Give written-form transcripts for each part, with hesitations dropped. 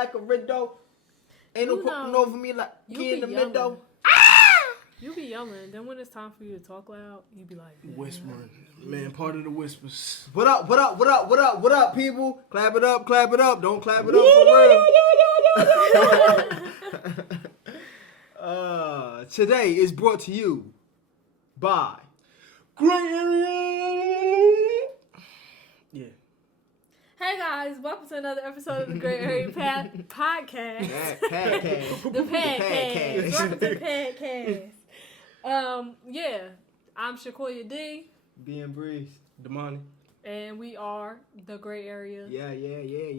like a riddle. Ain't no putting over me like kid in the middle. You be yelling. Then when it's time for you to talk loud, you be like... Whispering. Man, part of the whispers. What up, people? Clap it up. Don't clap it up for real. Today is brought to you by Grae. Yeah. Hey guys, welcome to another episode of the Grae Area Podcast. The Padcast. Welcome to the Padcast. Yeah, I'm Shakoya D. Being Breeze. Damani. And we are the Grae Area. Yeah.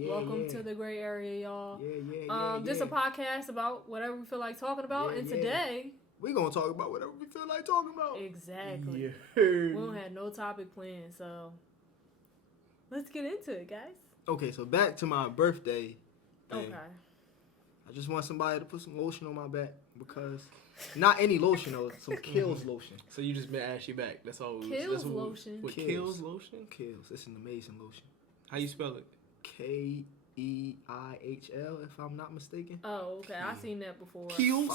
Welcome to the Grae Area, y'all. Yeah. This is a podcast about whatever we feel like talking about. And today... we're going to talk about whatever we feel like talking about. Exactly. Yeah. We don't have no topic planned, so... let's get into it, guys. Okay, so back to my birthday thing. Okay. I just want somebody to put some lotion on my back because... not any lotion, though. Some Kills lotion. So you just been ashy back. That's all. Kills lotion. What Kills lotion? Kills. It's an amazing lotion. How you spell it? Keihl, if I'm not mistaken. Oh, okay. I've seen that before. Kills.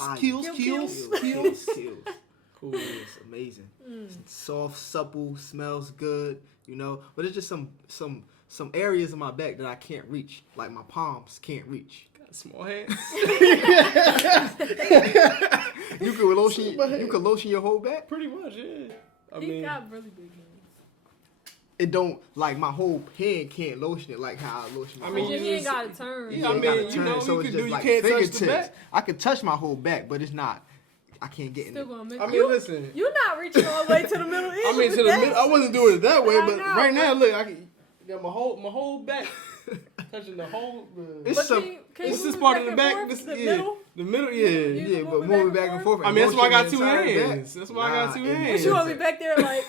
Cool. It's amazing. It's soft, supple, smells good, you know. But it's just some areas of my back that I can't reach. Like my palms can't reach. Got small hands. You could lotion your whole back? Pretty much, yeah. He got really big hands. It don't, like, my whole hand can't lotion it like how I lotion my whole. He ain't got to turn. Yeah, you can't touch the back. I can touch my whole back, but it's not. I can't get in it. Listen. You're not reaching all the way to the middle. To the middle. I wasn't doing it that way, but right now, look, I got my whole back touching the whole. This is part of the back. The middle. The middle, yeah. But moving back and forth. I mean, that's why I got two hands. That's why I got two hands. But you want me back there like?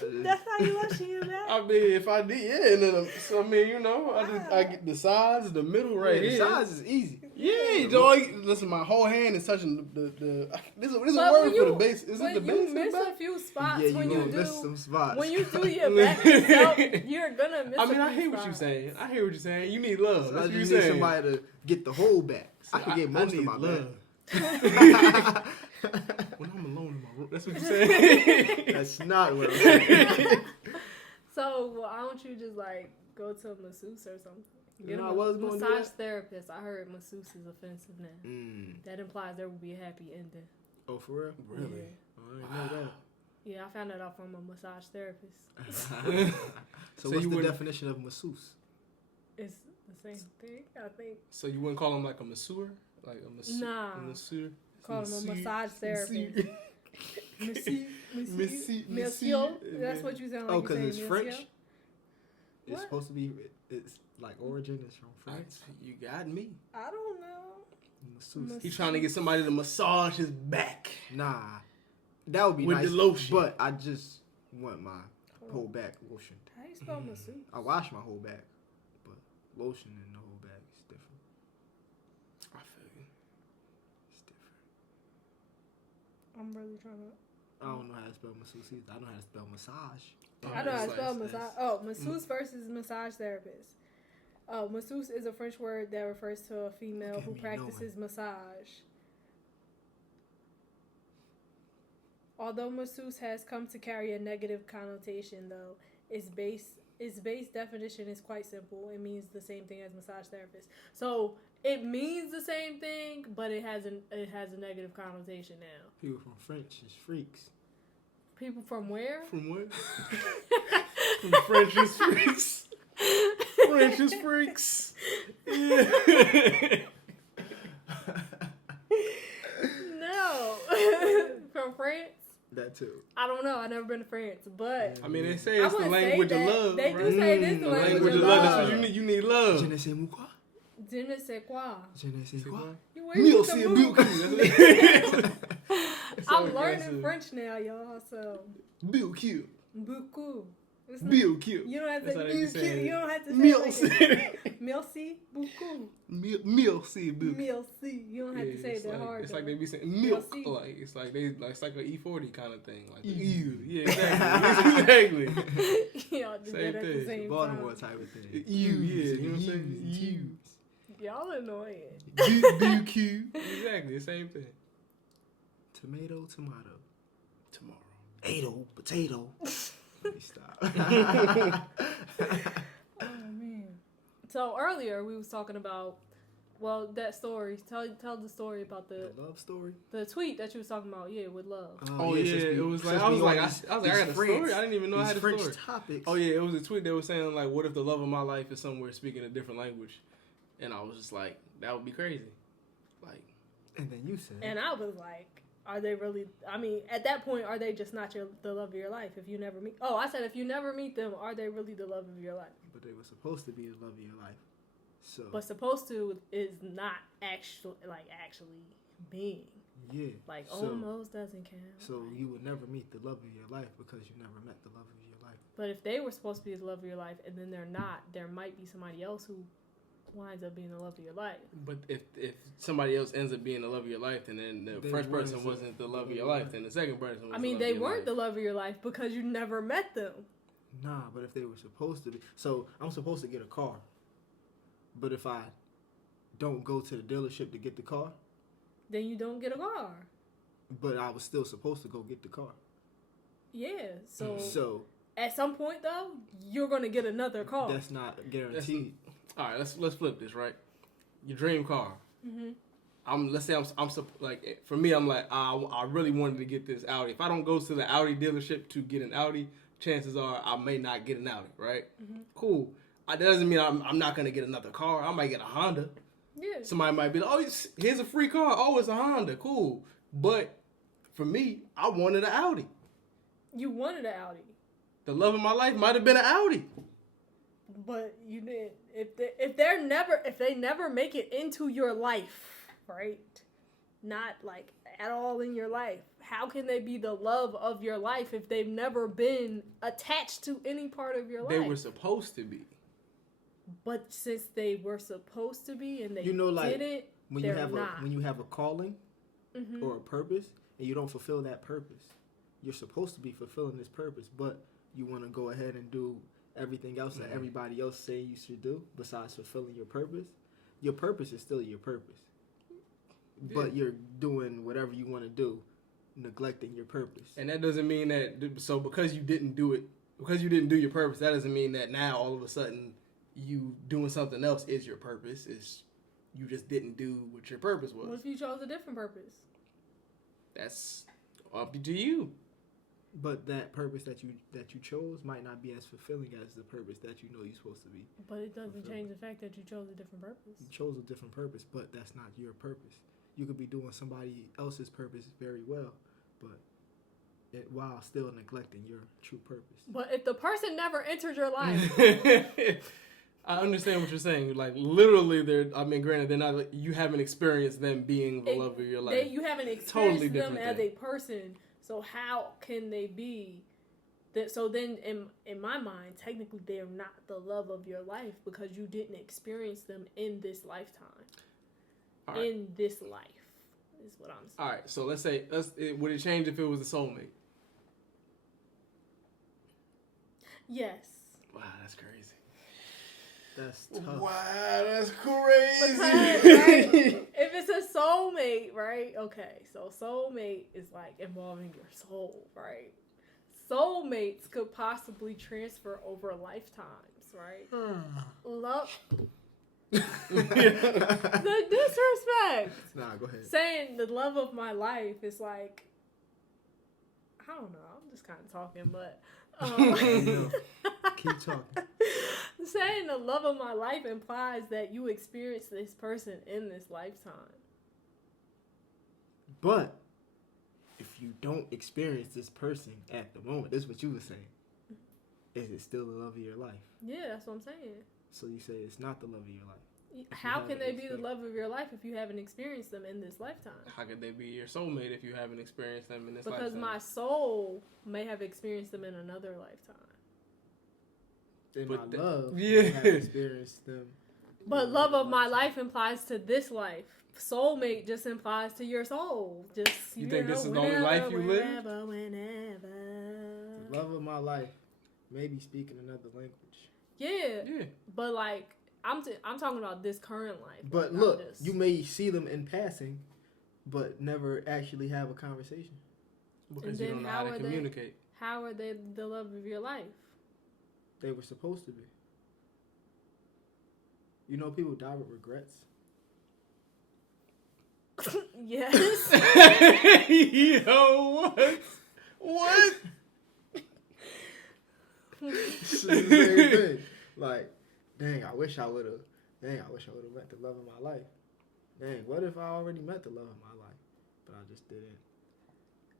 That's how you lotion your back. I mean, if I did, yeah. And then, so I mean, you know, I get the sides, the middle right here. The sides is easy. Yeah, listen, my whole hand is touching the. This is a word for the base. Is it the base? You miss a few spots when you do. Miss some spots. When you do your back yourself, you're gonna miss. I mean, I hear what you're saying. You need love. So That's I what you're just saying. need somebody to get the whole back. I can get most of my love. back. When I'm alone in my room, that's what you're saying. That's not what I'm saying. So why don't you just like go to a masseuse or something? Get a massage therapist. I heard masseuse is offensive now. That implies there will be a happy ending. Oh, for real? Really? Yeah. I didn't know that. Yeah, I found that out from a massage therapist. So what's the definition of masseuse? It's the same thing, I think. So you wouldn't call him like a masseur? Like a masseur? Nah. A masseur? Call him a massage therapist. Monsieur. That's what you sound like. Oh, because it's French? Monsieur? It's supposed to be, it's like origin is from France. You got me. I don't know. Masseuse. He's trying to get somebody to massage his back. Nah. That would be with nice. The lotion. But I just want my whole back lotion. How do you spell masseuse? I wash my whole back. But lotion in the whole back is different. I feel you. It's different. I'm really trying to... I don't know how to spell masseuse either. I know how to spell massage. I know how to spell massage. Oh, masseuse versus massage therapist. Oh, masseuse is a French word that refers to a female who practices massage. Although masseuse has come to carry a negative connotation, though, its base definition is quite simple. It means the same thing as massage therapist. So it means the same thing, but it has a negative connotation now. People from French is freaks. People from where? From what? From French is freaks. French is freaks. Yeah. No. From France? That too. I don't know. I've never been to France, but I mean, they say it's the language of love. They do say this the language of love. love. That's what you need. You need love. Je ne sais quoi. Je ne sais quoi. Je ne sais quoi. I'm learning French now, y'all. So beaucoup. Beaucoup. It's not- Bill cute. You don't have That's to. how they be You saying it. don't have to say Meals. Merci beaucoup. Merci beaucoup. Merci. You don't have to say it's that like, hard. It's though. like they be saying milk. Merci. Like it's like it's like an E40 kind of thing. Like ew. Yeah, exactly. Exactly. Y'all did Same that at the thing. same Baltimore time. type of thing. Ew, yeah, you know what I'm saying? Y'all annoying. BQ. Exactly, the same thing. Tomato. Tomorrow. Potato. Let me stop. Oh man. So earlier we was talking about, well, that story. Tell the story about The love story. the tweet that you was talking about. Yeah, with love. Oh yeah, since it was like since I was we like on I these got a French- story. I didn't even know I these had a French story. topics. Oh yeah, it was a tweet that was saying like, what if the love of my life is somewhere speaking a different language? And I was just like, that would be crazy. Like, And then you said. And I was like, are they really? I mean, at that point, are they just not the love of your life? If you never meet, I said if you never meet them, are they really the love of your life? But they were supposed to be the love of your life. So. But supposed to is not actually being. Yeah. Like so, almost doesn't count. So you would never meet the love of your life because you never met the love of your life. But if they were supposed to be the love of your life and then they're not, there might be somebody else who winds up being the love of your life. but if somebody else ends up being the love of your life, then the They first person wasn't wasn't the love of your life, then the second person was. I mean, they weren't the love of your life because you never met them. Nah, but if they were supposed to be. So I'm supposed to get a car. But if I don't go to the dealership to get the car, Then you don't get a car. but I was still supposed to go get the car. Yeah. So So at some point though, you're gonna get another car. that's not guaranteed. All right, let's flip this, right? Your dream car. Mm-hmm. Let's say I'm like, for me, I'm like, I really wanted to get this Audi. If I don't go to the Audi dealership to get an Audi, chances are I may not get an Audi, right? Mm-hmm. Cool. That doesn't mean I'm not gonna get another car. I might get a Honda. Yeah. Somebody might be like, oh, here's a free car. Oh, it's a Honda. Cool. But for me, I wanted an Audi. You wanted an Audi, The love of my life might have been an Audi. but you didn't. If they never make it into your life, right? Not like at all in your life. How can they be the love of your life if they've never been attached to any part of your life? They were supposed to be. But since they were supposed to be and they like, didn't, when they're you have not. when you have a calling Mm-hmm. or a purpose and you don't fulfill that purpose, you're supposed to be fulfilling this purpose, but you want to go ahead and do everything else that everybody else say you should do besides fulfilling your purpose. Your purpose is still your purpose, but you're doing whatever you want to do, neglecting your purpose. And that doesn't mean that, so because you didn't do it, because you didn't do your purpose, that doesn't mean that now all of a sudden you doing something else is your purpose. It's you just didn't do what your purpose was. What if you chose a different purpose? That's up to you. But that purpose that you chose might not be as fulfilling as the purpose that you know you're supposed to be. But it doesn't change the fact that you chose a different purpose. You chose a different purpose, but that's not your purpose. You could be doing somebody else's purpose very well, but while still neglecting your true purpose. But if the person never entered your life, I understand what you're saying. Like literally, granted, they're not. You haven't experienced them being the love of your life. you haven't experienced Totally them different as thing. a person. So how can they be? That so then in my mind, technically they're not the love of your life because you didn't experience them in this lifetime. All right. In this life is what I'm saying. All right. So let's say, would it change if it was a soulmate? Yes. Wow, that's crazy. That's tough. Wow, that's crazy. Because, right, if it's a soulmate, right? Okay, so soulmate is like involving your soul, right? Soulmates could possibly transfer over lifetimes, right? Love. The disrespect. Nah, go ahead. Saying the love of my life is like, I don't know. I'm just kind of talking, but. No. Keep talking. Saying the love of my life implies that you experience this person in this lifetime. But if you don't experience this person at the moment, this is what you were saying. Is it still the love of your life? Yeah, that's what I'm saying. So you say it's not the love of your life. How can haven't they be the experienced- love of your life if you haven't experienced them in this lifetime? How could they be your soulmate if you haven't experienced them in this Because lifetime? my soul may have experienced them in another lifetime. In But my love, yeah. I have experienced them. But love of my life implies to this life. Soulmate just implies to your soul. Just You think this is the only life you live? Whenever. The love of my life, maybe speaking another language. Yeah. But like, I'm talking about this current life. But like, look, you may see them in passing, but never actually have a conversation. Because you don't know how to communicate. How are they the love of your life? They were supposed to be. You know, people die with regrets. Yes. Yo, what? It's the same thing. Like, dang, I wish I would have met the love of my life. Dang, what if I already met the love of my life, but I just didn't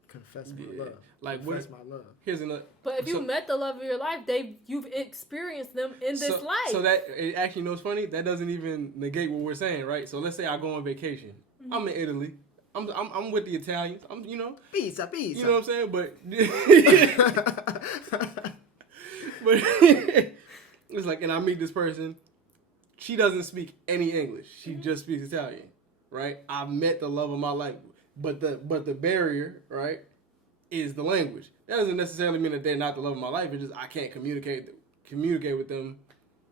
confess my love. Like, confess my love. Here's another. But if you met the love of your life, you've experienced them in this life. So that actually, you know what's funny? That doesn't even negate what we're saying, right? So let's say I go on vacation. Mm-hmm. I'm in Italy. I'm with the Italians. Pizza. You know what I'm saying? But it's like, and I meet this person. She doesn't speak any English. She just speaks Italian, right? I met the love of my life, but the barrier, right, is the language. That doesn't necessarily mean that they're not the love of my life. It's just I can't communicate with them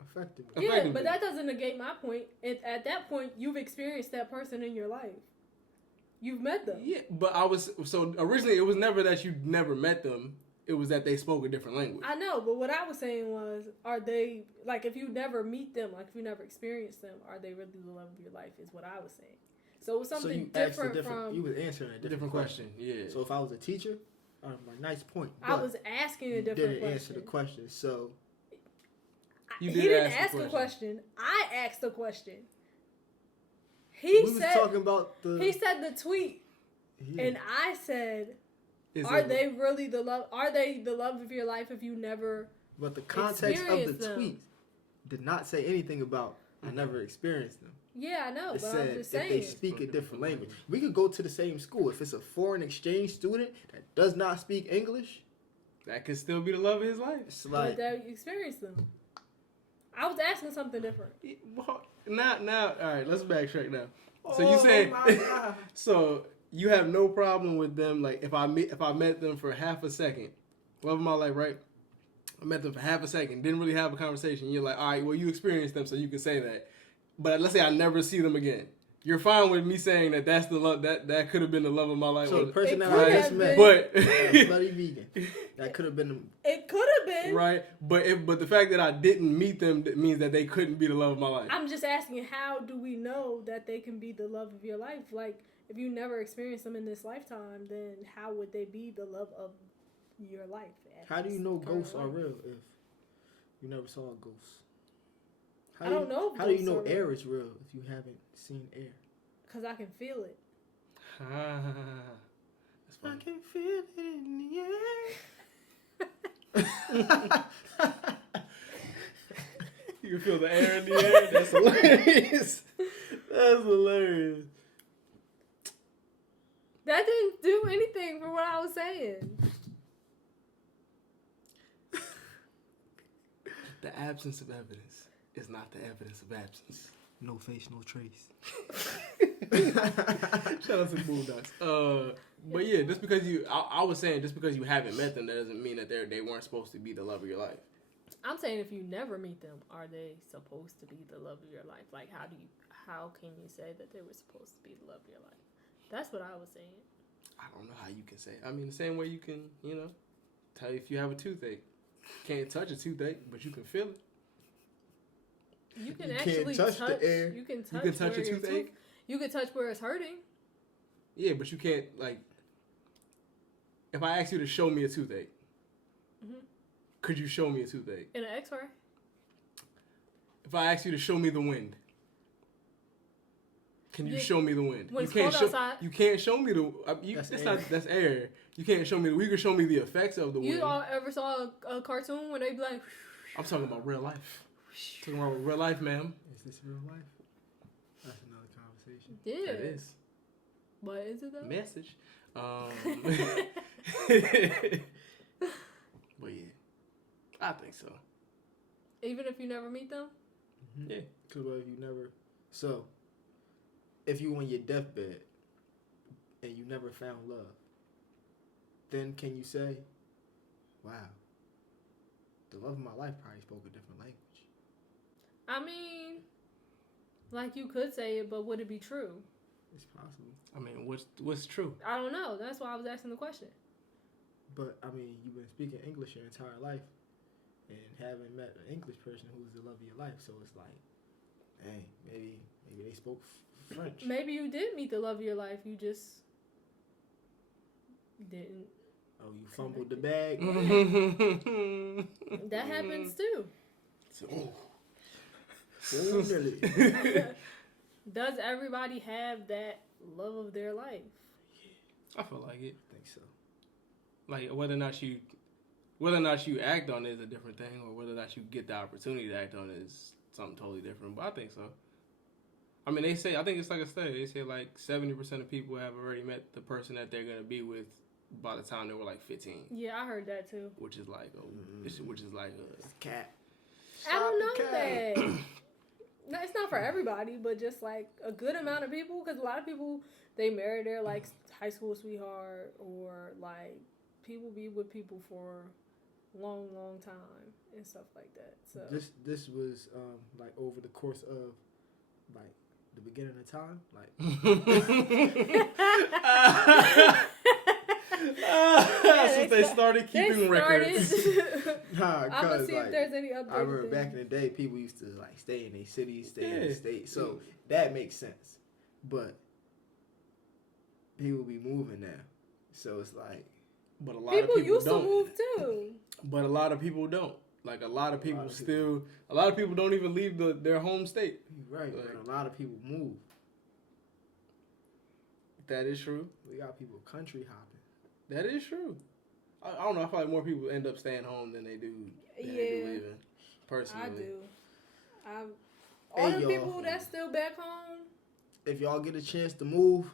effectively. Yeah, but that doesn't negate my point. At that point, you've experienced that person in your life. You've met them. Yeah, but originally it was never that you never met them. It was that they spoke a different language. I know, but what I was saying was, are they, like, if you never meet them, like, if you never experience them, are they really the love of your life, is what I was saying. So it was something different from... You was answering a different question. Yeah. So if I was a teacher, I'm like, nice point. I was asking a different question. Didn't answer the question, so... He didn't ask a question. I asked a question. We was talking about the... He said the tweet, and I said... Are they really the love? Are they the love of your life if you never? But the context of the tweet did not say anything about I never experienced them. Yeah, I know. It but said I'm just saying, if they speak a different language, we could go to the same school. If it's a foreign exchange student that does not speak English, that could still be the love of his life. It's like that you experienced them. I was asking something different. Now, all right. Let's backtrack now. So you said so. You have no problem with them, like if I met them for half a second, love of my life, right? I met them for half a second, didn't really have a conversation. You're like, all right, well, you experienced them, so you can say that. But let's say I never see them again. You're fine with me saying that that's the love that could have been the love of my life. So the person that I just met, but bloody vegan, that could have been. It could have been right, but the fact that I didn't meet them means that they couldn't be the love of my life. I'm just asking, how do we know that they can be the love of your life? Like, if you never experienced them in this lifetime, then how would they be the love of your life? How do you know ghosts are real if you never saw a ghost? I don't know. How do you know air is real if you haven't seen air? Because I can feel it. That's funny. I can feel it in the air. You can feel the air in the air? That's hilarious. That's hilarious. That didn't do anything for what I was saying. The absence of evidence is not the evidence of absence. No face, no trace. Shout out to the Bulldogs. But yeah, just because I was saying just because you haven't met them, that doesn't mean that they weren't supposed to be the love of your life. I'm saying if you never meet them, are they supposed to be the love of your life? Like, how can you say that they were supposed to be the love of your life? That's what I was saying. I don't know how you can say. I mean, the same way you can, tell if you have a toothache. Can't touch a toothache, but you can feel it. You can actually touch the air. You can touch a toothache. You can touch where it's hurting. Yeah, but you can't, like, if I ask you to show me a toothache, could you show me a toothache? In an x-ray? If I ask you to show me the wind, can you show me the wind? When you can't cold outside. You can't show me the. That's air. You can't show me. You can show me the effects of the wind. You all ever saw a cartoon where they be like? I'm talking about real life. Talking about real life, ma'am. Is this real life? That's another conversation. Yeah. It is. What is it though? Message. But yeah, I think so. Even if you never meet them? Mm-hmm. Yeah. Because what if you never... So, if you on your deathbed and you never found love, then can you say, wow, the love of my life probably spoke a different language? I mean, like you could say it, but would it be true? It's possible. I mean, what's true? I don't know. That's why I was asking the question. But, I mean, you've been speaking English your entire life and haven't met an English person who's the love of your life. So it's like, hey, maybe they spoke French. Maybe you did meet the love of your life. You just didn't. Oh, you fumbled the bag? That happens too. Oh, really? Does everybody have that love of their life? I feel like it. I think so. Like whether or not you act on it is a different thing, or whether or not you get the opportunity to act on it is something totally different. But I think so. I mean, I think it's like a study. They say like 70% of people have already met the person that they're gonna be with by the time they were like 15. Yeah, I heard that too. Which is like It's cat. I don't know that. No, it's not for everybody, but just like a good amount of people. Because a lot of people, they marry their like high school sweetheart, or like people be with people for long time and stuff like that. So this was like over the course of like the beginning of time, like since they started keeping records. Nah, I'm gonna see like, if there's any updates. I remember back in the day, people used to like stay in their cities, stay in the state, so that makes sense. But people be moving now, so it's like. But a lot people of people used don't. to move too. But a lot of people don't. Like a lot of people don't even leave their home state. Right, like, but a lot of people move. That is true. We got people country hopping. That is true. I don't know. I feel like more people end up staying home than they do leaving. Personally, I do. Hey, All the y'all. people that's still back home. If y'all get a chance to move.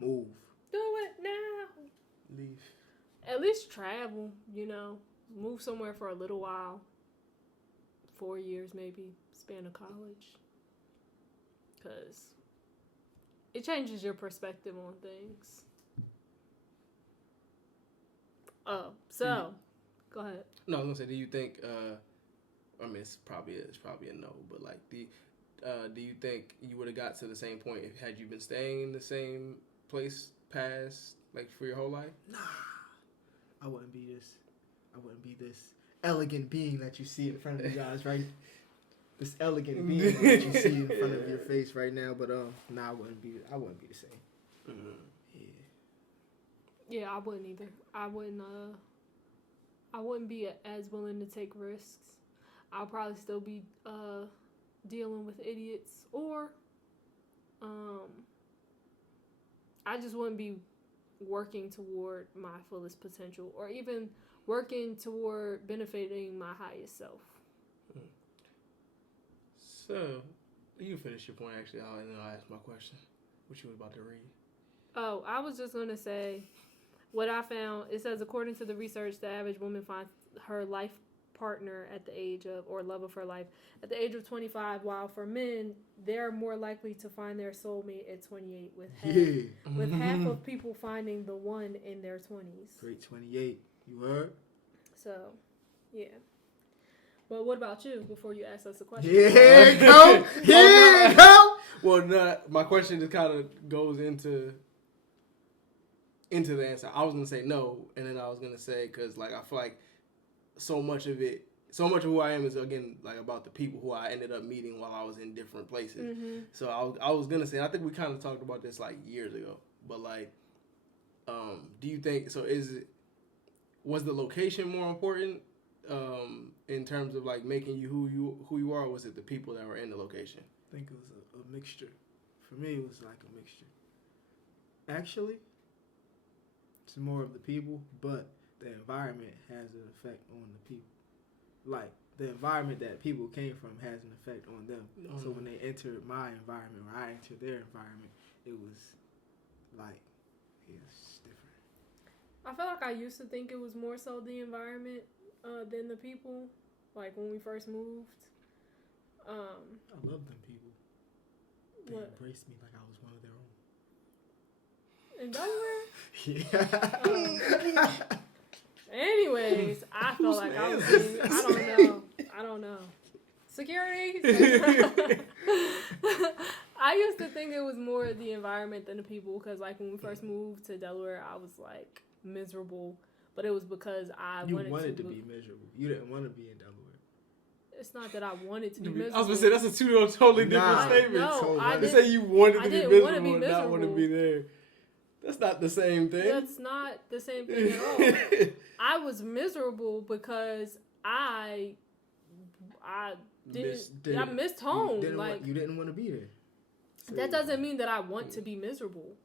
Do it now. Leave. At least travel, move somewhere for a little while. 4 years maybe, span of college. Because it changes your perspective on things. Oh, so, go ahead. No, I was gonna say, do you think? I mean, it's probably a no, but like, do you think you would have got to the same point had you been staying in the same place past like for your whole life? Nah, I wouldn't be this elegant being that you see in front of you guys, right? This elegant being that you see in front of your face right now, but nah, I wouldn't be the same. Mm-hmm. Yeah, I wouldn't either. I wouldn't be as willing to take risks. I'll probably still be dealing with idiots, or I just wouldn't be working toward my fullest potential, or even working toward benefiting my highest self. So, you finish your point actually, and then I'll ask my question. What you were about to read? Oh, I was just going to say, what I found, it says, according to the research, the average woman finds her life partner at the age of, or love of her life, at the age of 25, while for men, they're more likely to find their soulmate at 28, with half of people finding the one in their 20s. Great 28, you heard? So, yeah. But what about you, before you ask us a question? Here you go! Here you go! Well, no, my question just kind of goes into the answer. I was going to say no, and then I was going to say, because like, I feel like so much of who I am is, again, like about the people who I ended up meeting while I was in different places. Mm-hmm. So I was going to say, I think we kind of talked about this like years ago, but like, do you think, so was the location more important in terms of like making you who you are, or was it the people that were in the location? I think it was a mixture. For me, it was like a mixture. Actually, it's more of the people, but the environment has an effect on the people. Like, the environment that people came from has an effect on them. Mm-hmm. So when they entered my environment, or I entered their environment, it was like, it's different. I feel like I used to think it was more so the environment than the people. like when we first moved. I love them people. They What? embraced me like I was one of their own. In Delaware? Yeah. Anyways, I felt like I was being, I don't know. Security? I used to think it was more the environment than the people, because like when we first moved to Delaware, I was like miserable, but it was because You wanted to be miserable. You didn't want to be in Delaware. It's not that I wanted to be miserable. I was gonna say that's a totally different statement. No, I They didn't. say you wanted to be miserable and not want to be there. That's not the same thing. That's not the same thing at all. I was miserable because I missed home. You didn't want to be there. So that doesn't mean that I want to be miserable.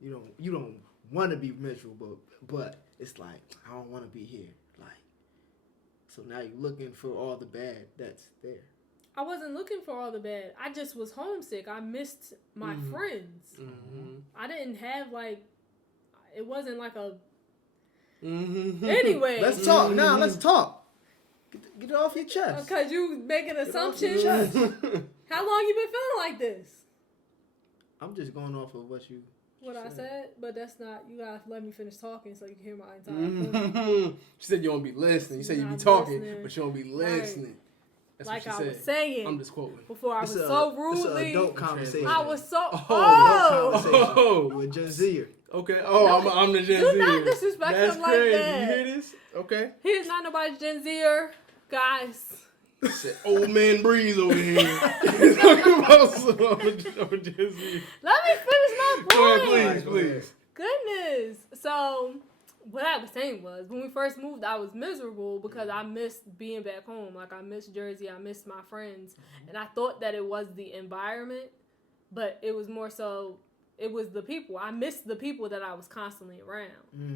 You don't want to be miserable, but it's like I don't want to be here. Like, so now you're looking for all the bad that's there. I wasn't looking for all the bad. I just was homesick. I missed my friends. Mm-hmm. I didn't have it wasn't like a. Mm-hmm. Anyway, let's talk. Now let's talk. Get it off your chest. Because you making assumptions. Chest. How long you been feeling like this? I'm just going off of what I said, but that's not. You gotta let me finish talking so you can hear my entire point. She said you don't be listening. You said you be Not talking, listening. but you don't be listening. Right. That's Like what she I said. was saying. I'm just quoting. Before I it's was a, so It's rudely. an adult conversation. I was so. Adult Oh! conversation. Oh. You a Gen Zer. Okay. Oh, No, I'm the Gen do Z. not disrespect That's him like crazy. that. You hear this? Okay. He's not nobody's Gen Zer, guys. Said, old man Breeze over here. Talking about some Gen Z. Let me finish my Go point. ahead, please. Goodness. So, what I was saying was, when we first moved, I was miserable because I missed being back home. Like, I missed Jersey. I missed my friends. And I thought that it was the environment, but it was more so, it was the people. I missed the people that I was constantly around. Mm-hmm.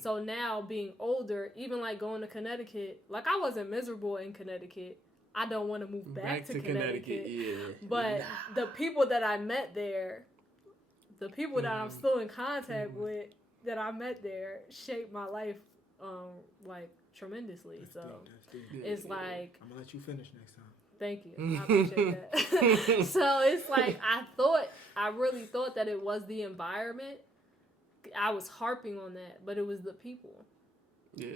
So now, being older, even like going to Connecticut, like I wasn't miserable in Connecticut. I don't want to move back to Connecticut. Yeah. But the people that I met there, the people that I'm still in contact with, that I met there, shaped my life, like tremendously. That's So deep. it's like, I'm gonna let you finish next time. thank you, I appreciate that. So it's like I really thought that it was the environment. I was harping on that, but it was the people. Yeah.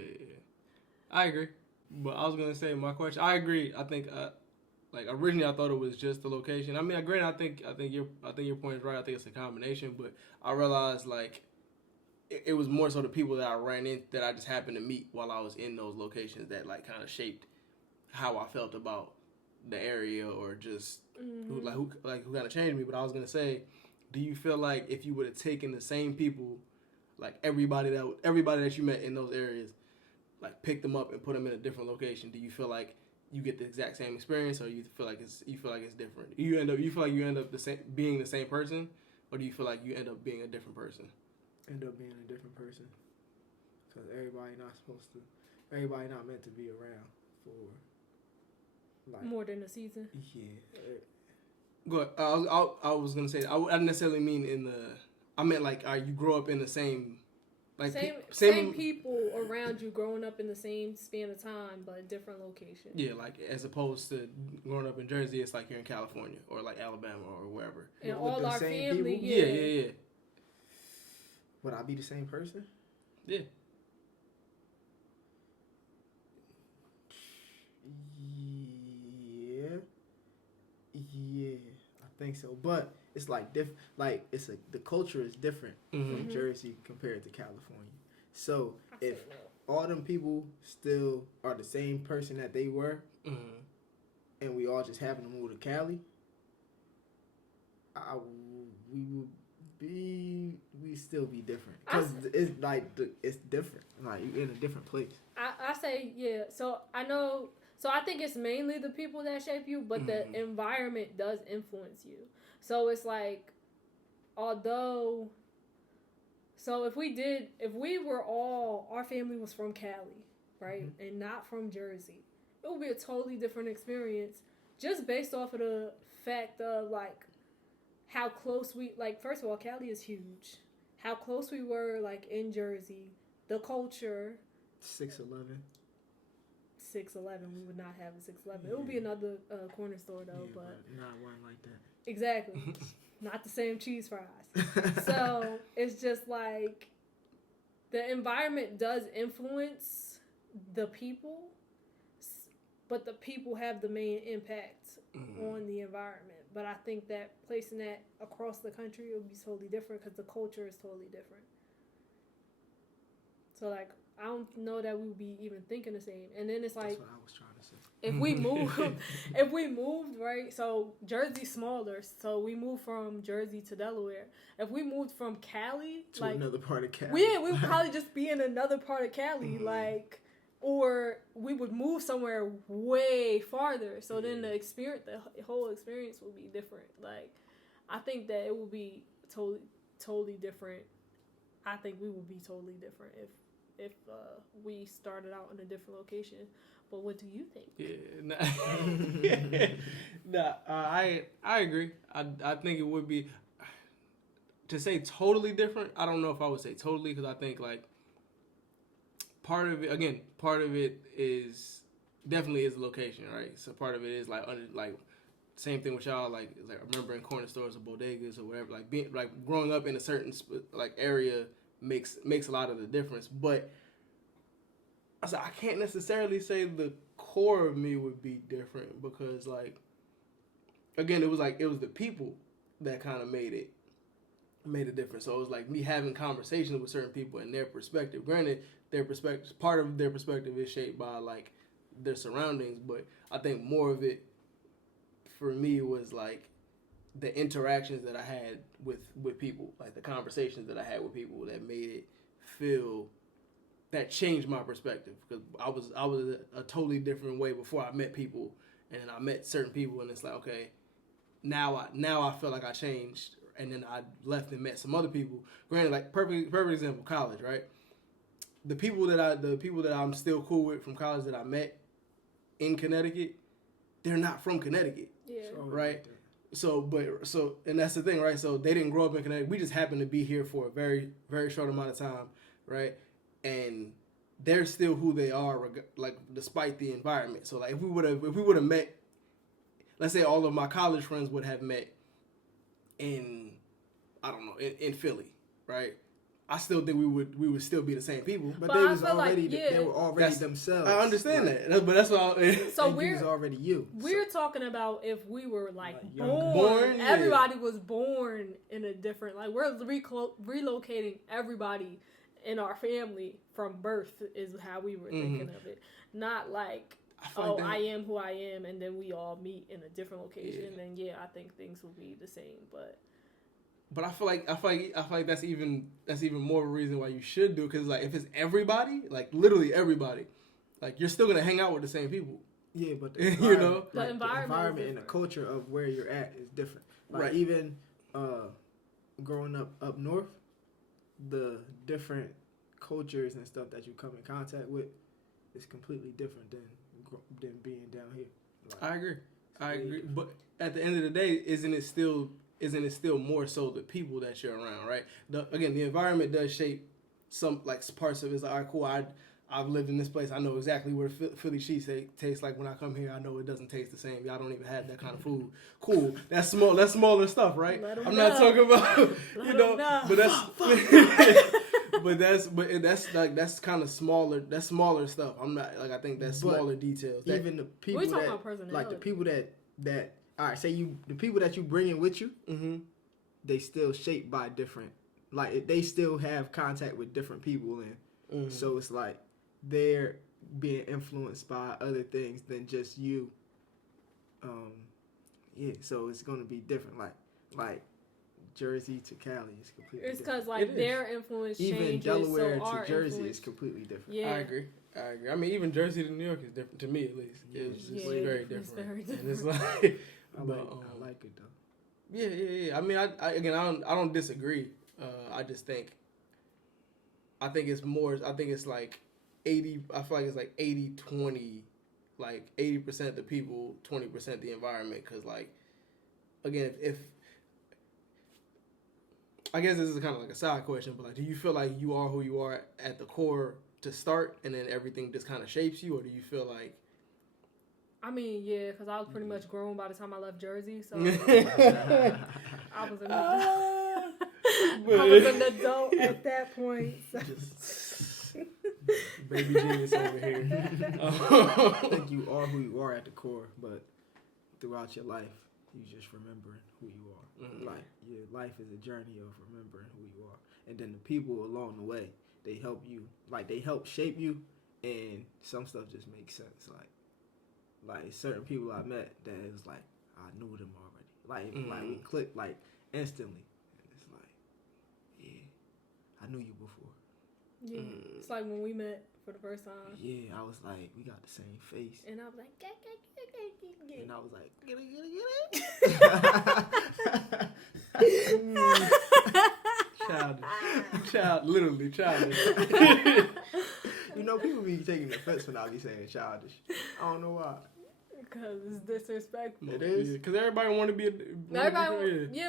I agree. But I was gonna say my question. I agree. I think like originally I thought it was just the location. I mean, granted, I think your point is right. I think it's a combination, but I realized like it was more so the people that I ran in that I just happened to meet while I was in those locations that like kind of shaped how I felt about the area or just who kind of changed me. But I was gonna say, do you feel like if you would have taken the same people, like everybody that you met in those areas, like picked them up and put them in a different location, do you feel like you get the exact same experience, or you feel like it's different? You feel like you end up being the same person, or do you feel like you end up being a different person? End up being a different person, because everybody not meant to be around for like More than a season. Yeah. Go ahead. I was gonna say I didn't necessarily mean I meant like you grow up in the same like same people around you growing up in the same span of time, but different locations. Yeah, like as opposed to growing up in Jersey, it's like you're in California or like Alabama or wherever. And With all the our same family, people? Yeah. Would I be the same person? Yeah. Yeah, I think so. But it's like the culture is different from Jersey compared to California. So if all them people still are the same person that they were, and we all just happen to move to Cali, we still be different because it's like it's different. Like you're in a different place. I say yeah. So I know. So I think it's mainly the people that shape you, but the environment does influence you. So it's like, although, so if we were all, our family was from Cali, right, and not from Jersey, it would be a totally different experience just based off of the fact of like how close first of all, Cali is huge. How close we were like in Jersey, the culture. 6'11". 6-Eleven. We would not have a 6-Eleven. It would be another corner store though, but not one like that. Exactly. Not the same cheese fries. So it's just like the environment does influence the people, but the people have the main impact on the environment. But I think that placing that across the country would be totally different because the culture is totally different. So like I don't know that we would be even thinking the same. And then it's like that's what I was trying to say. If we moved, right? So Jersey's smaller, so we moved from Jersey to Delaware. If we moved from Cali to another part of Cali, we would probably just be in another part of Cali, like, or we would move somewhere way farther. So then the whole experience would be different. Like, I think that it would be totally different. I think we would be totally different if we started out in a different location. But what do you think? I agree. I think it would be, to say totally different. I don't know if I would say totally, because I think like part of it is definitely is location, right? So part of it is like same thing with y'all, like remembering corner stores or bodegas or whatever. Like being like growing up in a certain like area makes a lot of the difference, but. I can't necessarily say the core of me would be different because, like, again, it was the people that kind of made a difference. So it was like me having conversations with certain people and their perspective. Granted, part of their perspective is shaped by like their surroundings, but I think more of it for me was like the interactions that I had with people, like the conversations that I had with people that made it feel. That changed my perspective because I was a totally different way before I met people, and then I met certain people, and it's like, okay, now I feel like I changed, and then I left and met some other people. Granted, like perfect example, college, right? The people that I'm still cool with from college that I met in Connecticut, they're not from Connecticut, right? So and that's the thing, right? So they didn't grow up in Connecticut. We just happened to be here for a very, very short amount of time, right? And they're still who they are, like despite the environment. So like if we would have met, let's say all of my college friends would have met in, I don't know, in Philly, right? I still think we would still be the same people. But they was already they were already themselves. I understand that, but that's why. So was already you. We're talking about if we were like born. Everybody was born in a different. Like we're relocating everybody in our family from birth is how we were thinking of it. Not like, I am who I am, and then we all meet in a different location. Yeah. And I think things will be the same. But I feel like that's even more of a reason why you should do it, because like if it's everybody, like literally everybody, like you're still gonna hang out with the same people. Yeah, but the environment and the culture of where you're at is different. Like right. Even growing up north, the different cultures and stuff that you come in contact with is completely different than being down here. Like, I agree. But at the end of the day, isn't it still more so the people that you're around, right? Again, the environment does shape some like parts of it. It's like, all right, cool. I've lived in this place. I know exactly what Philly cheese tastes like when I come here. I know it doesn't taste the same. Y'all don't even have that kind of food. Cool. That's smaller stuff, right? I'm not talking about but that's kind of smaller. That's smaller stuff. I'm not like I think that's smaller details. Even the people like the people that all right, say the people that you bring in with you, they still shaped by different. Like they still have contact with different people, and so it's like they're being influenced by other things than just you. So it's gonna be different. Like Jersey to Cali is completely different. It's because like their influence changes. Even Delaware so to Jersey is completely different. Yeah. I agree. I mean, even Jersey to New York is different to me, at least. It's very different. It's very different. And it's like, I like it though. Yeah. I mean, I don't disagree. I just think it's more. I think it's like 80. I feel like it's like 80-20. Like 80% the people, 20% the environment. Because like, again, if I guess this is kind of like a side question, but like, do you feel like you are who you are at the core to start, and then everything just kind of shapes you, or do you feel like I mean, yeah, because I was pretty much grown by the time I left Jersey, so I was an adult at that point. So. Baby genius over here. I think you are who you are at the core, but throughout your life, you just remembering who you are. Mm-hmm. Like, your life is a journey of remembering who you are. And then the people along the way, they help you. Like, they help shape you, and some stuff just makes sense. Like certain people I met that it was like, I knew them already. Like we clicked, like, instantly. And it's like, yeah, I knew you before. Yeah, it's like when we met for the first time. Yeah, I was like, we got the same face. And I was like, get. And I was like, get it. Literally childish. You know, people be taking offense when I be saying childish. I don't know why. Because it's disrespectful. It is. Because everybody want to be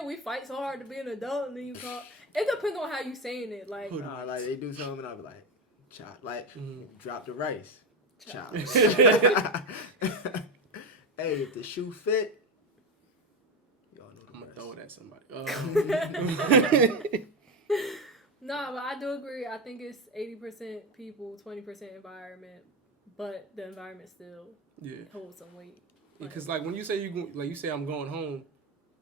we fight so hard to be an adult, and then you call. It depends on how you saying it. Like, like they do something, and I be like, child. Like, drop the rice. Child. Hey, if the shoe fit, y'all know the I'm going to throw it at somebody. Nah, but I do agree. I think it's 80% people, 20% environment, but the environment still holds some weight. Because like when you say you say I'm going home,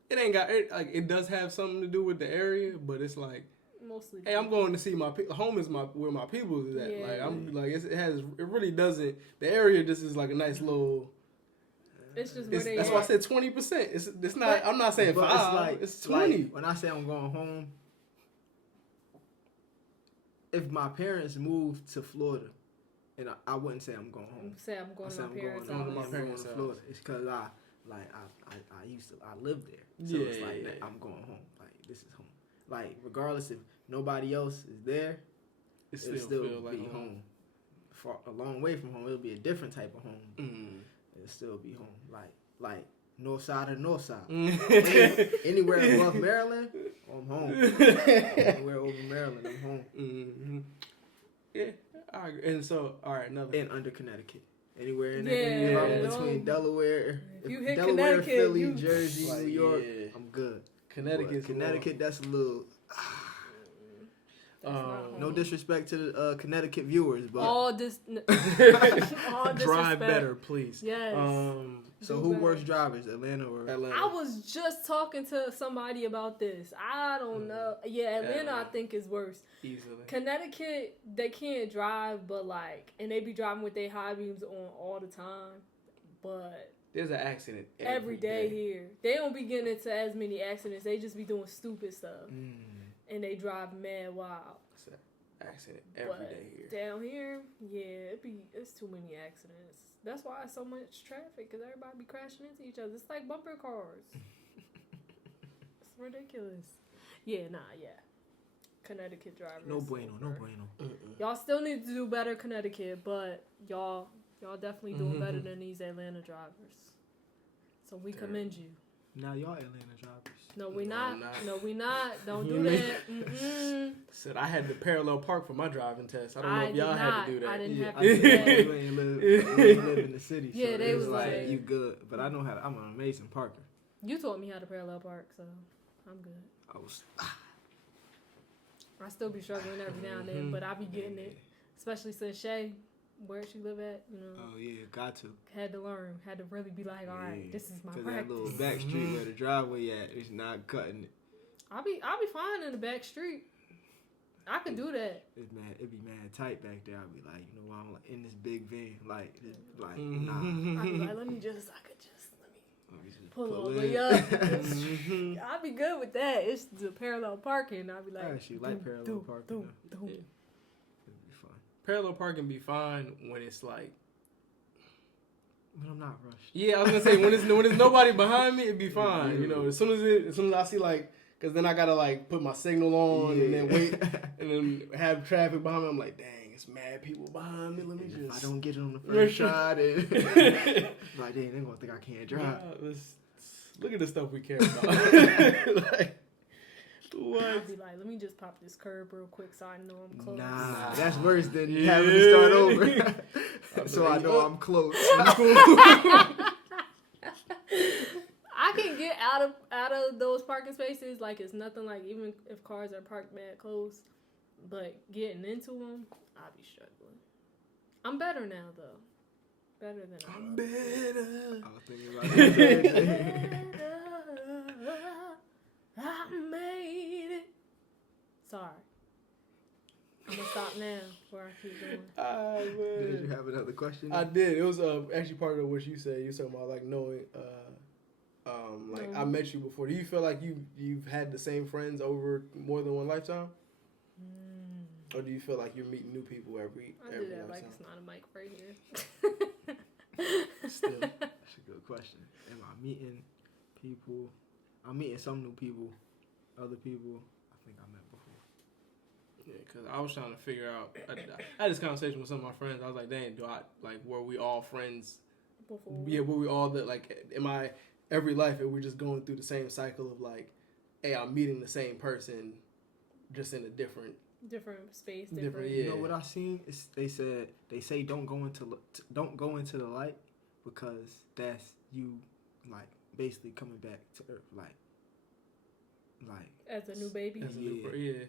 it ain't got it. Like it does have something to do with the area, but it's like mostly. Hey, I'm going to see my home is where my people is at. Yeah. Like I'm like it really doesn't. The area just is like a nice little. It's just where they. That's why I said 20%. It's not. I'm not saying 5. It's 20. Like, when I say I'm going home. If my parents moved to Florida, and I wouldn't say I'm going home. Say I'm going to my parents' house. house. I'm going to Florida. It's because I lived there. So it's like I'm going home. Like this is home. Like regardless if nobody else is there, it'll still be like home. Far, a long way from home. It'll be a different type of home. It'll still be home. Like north side of north side. Anywhere above Maryland, I'm home. Anywhere over Maryland, I'm home. Mm-hmm. Yeah, I agree. And so, all right, another. And under Connecticut. Anywhere in there, between Delaware, if you hit Delaware, Connecticut, Philly, Jersey, New York, I'm good. Connecticut, that's a little. No disrespect to the Connecticut viewers, but all drive better, please. Yes. So who worse drivers, Atlanta or Atlanta? I was just talking to somebody about this. I don't know. Yeah, Atlanta I think is worse. Easily. Connecticut, they can't drive, but and they be driving with their high beams on all the time. But there's an accident every day here. They don't be getting into as many accidents. They just be doing stupid stuff. And they drive mad wild. It's an accident every day here. Down here, it's too many accidents. That's why it's so much traffic, because everybody be crashing into each other. It's like bumper cars. It's ridiculous. Connecticut drivers. No bueno. Y'all still need to do better, Connecticut, but y'all definitely doing better than these Atlanta drivers. So we commend you. Now y'all Atlanta drivers. No, we not. No, we not. Don't do that. Said I had to parallel park for my driving test. I don't know if y'all had to do that. I didn't have to do that. You ain't live in the city. Yeah, so they was like you good. But I know how. I'm an amazing parker. You taught me how to parallel park, so I'm good. I still be struggling every now and then, but I be getting it. Especially since Shay, where she live at, Oh yeah, got to. Had to learn. Had to really be like, all right, this is my practice. That little back street where the driveway at is not cutting it. I'll be fine in the back street. I could do that. It'd be mad tight back there. I'd be like, I'm like in this big van, nah. I'd be like, let me just pull all the way up. I'd be good with that. It's the parallel parking. I'd be like, she like parallel parking. It'd be fun. Parallel parking be fine when it's like. But I'm not rushed. Yeah, I was gonna say when there's nobody behind me, it'd be fine. As soon as I see because then I gotta put my signal on and then wait and then have traffic behind me. I'm like, dang, it's mad people behind me. Let me if I don't get it on the first shot, dang, they're gonna think I can't drive. Look at the stuff we care about. What? I'd be like, let me just pop this curb real quick so I know I'm close. Nah, that's worse than having to start over. So I know I'm close. out of those parking spaces, like it's nothing like even if cars are parked mad close, but getting into them, I'll be struggling. I'm better now though. Better than I was. I'm better. I was thinking about that. I made it. Sorry. I'm gonna stop now before I keep going. Did you have another question? I did. It was actually part of what you said. You were talking about like knowing, I met you before. Do you feel like you've had the same friends over more than one lifetime, or do you feel like you're meeting new people every? I every do that lifetime? like it's not a mic right here. Still, that's a good question. Am I meeting people? I'm meeting some new people. Other people, I think I met before. Yeah, because I was trying to figure out. I had this conversation with some of my friends. I was like, "Dang, were we all friends Before. Yeah, were we all that? Like, am I every life? Are we just going through the same cycle of like, hey, I'm meeting the same person, just in a different space, different. You know what I seen? Is they say don't go into the light because that's you like basically coming back to earth like as a new baby. As a new yeah.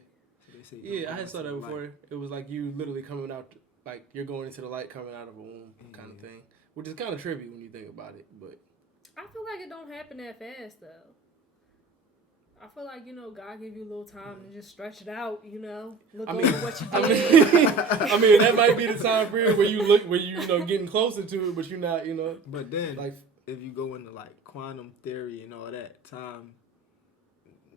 So they say Yeah, I had saw that before. Light. It was like you literally coming out, like you're going into the light coming out of a womb kind of thing, which is kind of trippy when you think about it. But I feel like it don't happen that fast though. I feel like, God give you a little time to just stretch it out, look over what you did. I mean, that might be the time period where you getting closer to it, but you're not, But then, like, if you go into like quantum theory and all that time,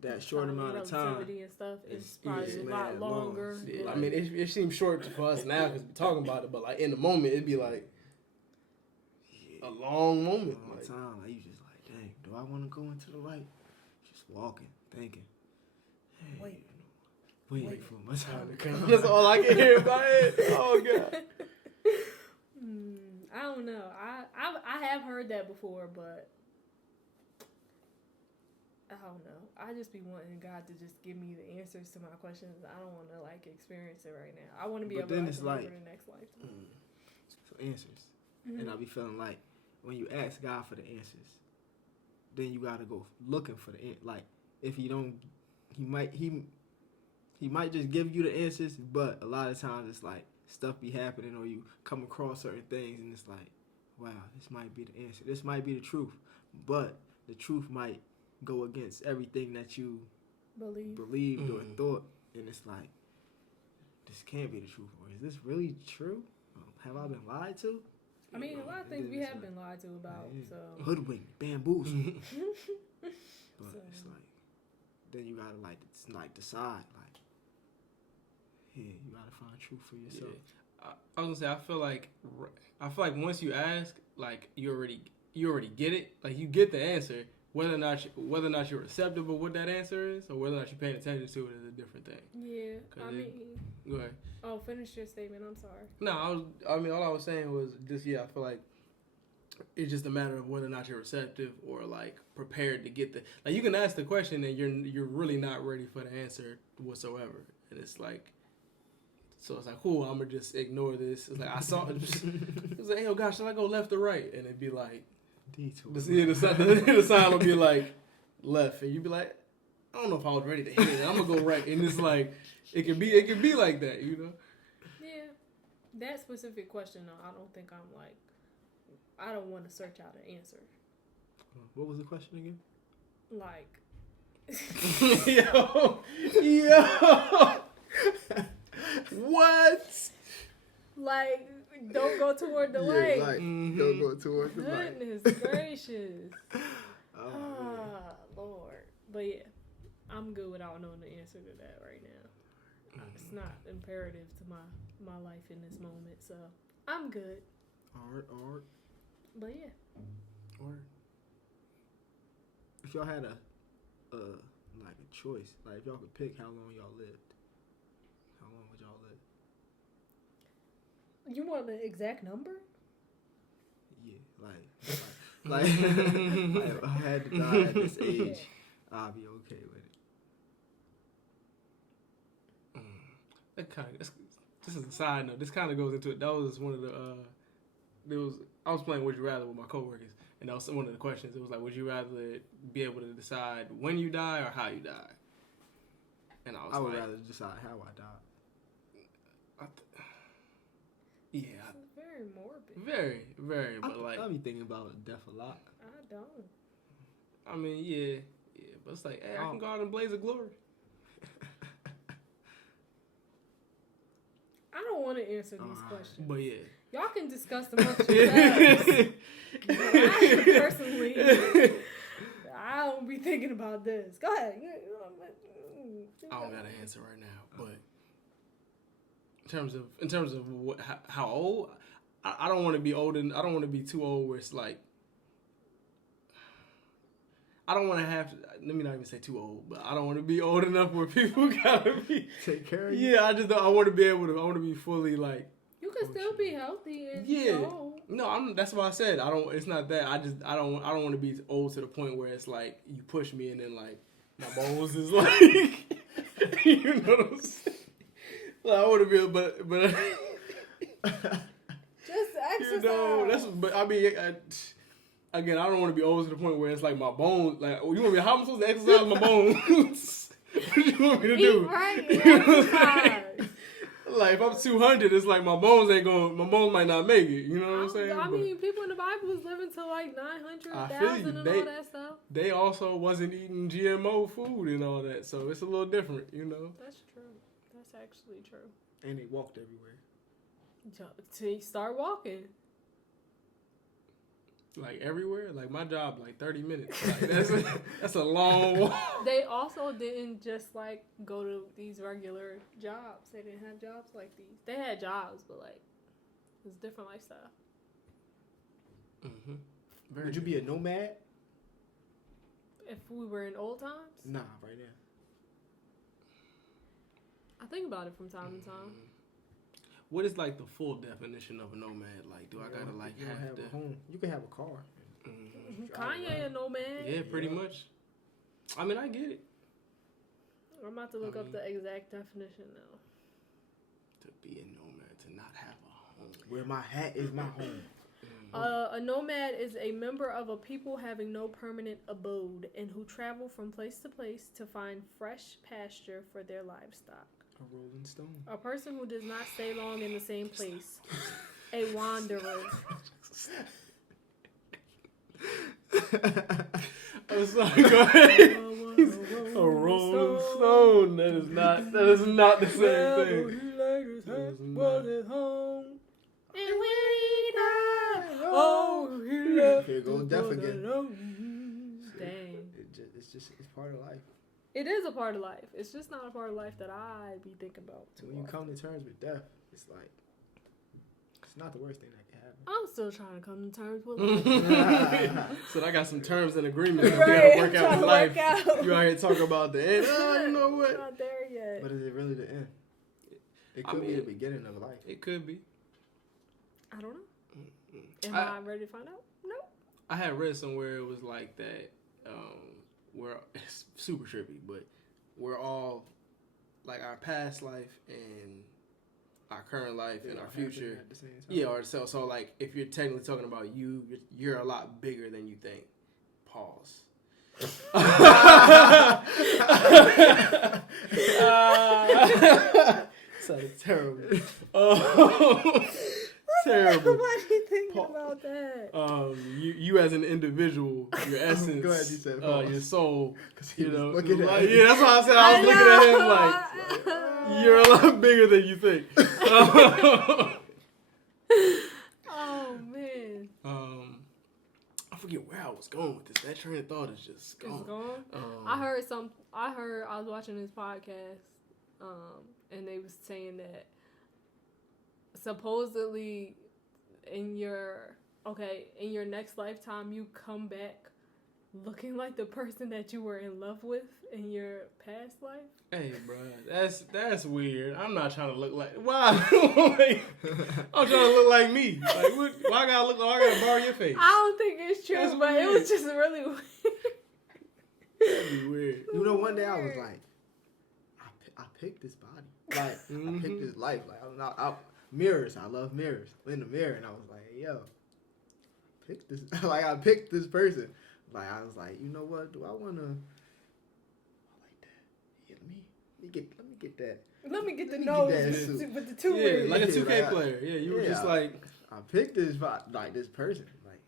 that short amount of time, and stuff, it's probably a lot longer. Yeah. I mean, it seems short for us now because we're talking about it, but like in the moment, it'd be like a long moment. A long time. Like you just like, dang, do I want to go into the light? Just walking, thinking, hey, wait for my time to come. That's all I can hear in my head. Oh God. I don't know. I have heard that before, but I don't know. I just be wanting God to just give me the answers to my questions. I don't want to like experience it right now. I want to be able to remember the next lifetime. So answers, and I be feeling like when you ask God for the answers, then you gotta go looking for the like. If he don't, he might just give you the answers, but a lot of times it's like stuff be happening or you come across certain things and it's like, wow, this might be the answer. This might be the truth, but the truth might go against everything that you believed or thought, and it's like, this can't be the truth, or is this really true? Have I been lied to? I mean, a lot of things we have been lied to about. So hoodwinked, bamboozled. But it's like, then you gotta like decide, like, yeah, you gotta find truth for yourself. Yeah. I was gonna say, I feel like once you ask, like you already get it, like you get the answer. Whether or not you're receptive of what that answer is, or whether or not you're paying attention to it is a different thing. Yeah, go ahead. Oh, finish your statement. I'm sorry. No, all I was saying was just I feel like it's just a matter of whether or not you're receptive or like prepared to get the like. You can ask the question and you're really not ready for the answer whatsoever, and it's like. So it's like, cool, I'm gonna just ignore this. It's like I saw it. It's like, oh gosh, should I go left or right? And it'd be like. The sign will be like left, and you'd be like, I don't know if I was ready to hit it. I'm gonna go right, and it's like it can be like that, Yeah, that specific question though, I don't think I'm like, I don't want to search out an answer. What was the question again? Like, yo, what? Like. Don't go toward the light. Like, don't go toward the light. Goodness gracious. Oh, Lord. But yeah, I'm good without knowing the answer to that right now. It's not imperative to my life in this moment, so I'm good. Art. But yeah. Art. If y'all had a choice, like if y'all could pick how long y'all lived, how long would y'all live? You want the exact number? Yeah, like if I had to die at this age, I'll be okay with it. That kind of this is a side note. This kind of goes into it. That was one of the I was playing Would You Rather with my coworkers, And that was one of the questions. It was like, would you rather be able to decide when you die or how you die? And I would rather decide how I die. It's very morbid. Very, very. But I'll be thinking about death a lot. I don't. I mean, yeah. But it's like, hey, I can go out and blaze of glory. I don't want to answer these questions. But yeah. Y'all can discuss amongst yourselves. But I personally, I don't be thinking about this. Go ahead. I don't got an answer right now, but in terms of how old, I don't want to be old, and I don't want to be too old where it's like I don't want to have. Let me not even say too old, but I don't want to be old enough where people gotta be take care of you. Yeah, I want to be able to. I want to be fully like. You can still be healthy and old. No, that's why I said I don't. It's not that. I don't want to be old to the point where it's like you push me and then like my bones is like. You know what I'm saying? Like, I want to be, but just exercise. But I mean, again, I don't want to be old to the point where it's like my bones. Like, you want me? How am I supposed to exercise my bones? What do you want me to do? Right, exercise. Like if I'm 200, it's like my bones might not make it. You know what I'm saying? I mean, people in the Bible was living to like 900,000 and all that stuff. They also wasn't eating GMO food and all that, so it's a little different, you know. That's true. That's actually true. And they walked everywhere. To start walking. Like everywhere, like my job, like 30 minutes. Like that's a long walk. They also didn't just like go to these regular jobs. They didn't have jobs like these. They had jobs, but like it was a different lifestyle. Mm-hmm. Would you be a nomad? If we were in old times? Nah, right now. I think about it from time to time. What is like the full definition of a nomad? Like, do I gotta like have a home? You can have a car. Kanye a nomad. Yeah, pretty much. I mean, I get it. I'm about to look up the exact definition now. To be a nomad, to not have a home. Where my hat is my home. A nomad is a member of a people having no permanent abode and who travel from place to place to find fresh pasture for their livestock. A rolling stone. A person who does not stay long in the same place. A wanderer. I'm sorry, go ahead. A rolling stone. That is not the same thing. Was at home. And when he died, oh, he left. Here goes death again. Dang. It's part of life. It is a part of life. It's just not a part of life that I be thinking about too When you often. come to terms with death, it's like it's not the worst thing that can happen. I'm still trying to come to terms with life. So I got some terms and agreements that Right, we gotta work out in life. You out here talking about the end. You know what? Not there yet. But is it really the end? It could be the beginning of life. It could be. I don't know. Am I ready to find out? No. I had read somewhere it was like that. It's super trippy, but we're all like our past life and our current life and our future. At the same time. Yeah, or so like if you're technically talking about you're a lot bigger than you think. Pause. Sounded terrible. Terrible. Why are you thinking about that? You as an individual, your essence, I'm glad you said your soul. You know, looking like, at yeah, that's why I said I was looking at him like you're a lot bigger than you think. Oh man. I forget where I was going with this. That train of thought is just gone. It's gone. I was watching this podcast, and they was saying that supposedly in your next lifetime you come back looking like the person that you were in love with in your past life. Hey, bro, that's weird. I'm not trying to look like why. I'm trying to look like me. Like, why I gotta borrow your face? I don't think it's true, That's but weird. it was just really weird. That'd be weird. You know, one day I was like, I picked this body. Like, Mm-hmm. I picked this life. Like, mirrors. I love mirrors. In the mirror, and I was like, hey, yo, picked this. Like I picked this person. Like I was like, you know what? Do I want to? I like that. Yeah, let me get that. Let me get the Let me nose get that with the two Yeah, rings. like a 2K like, player. Yeah, you were just yeah. like, I picked this person. Like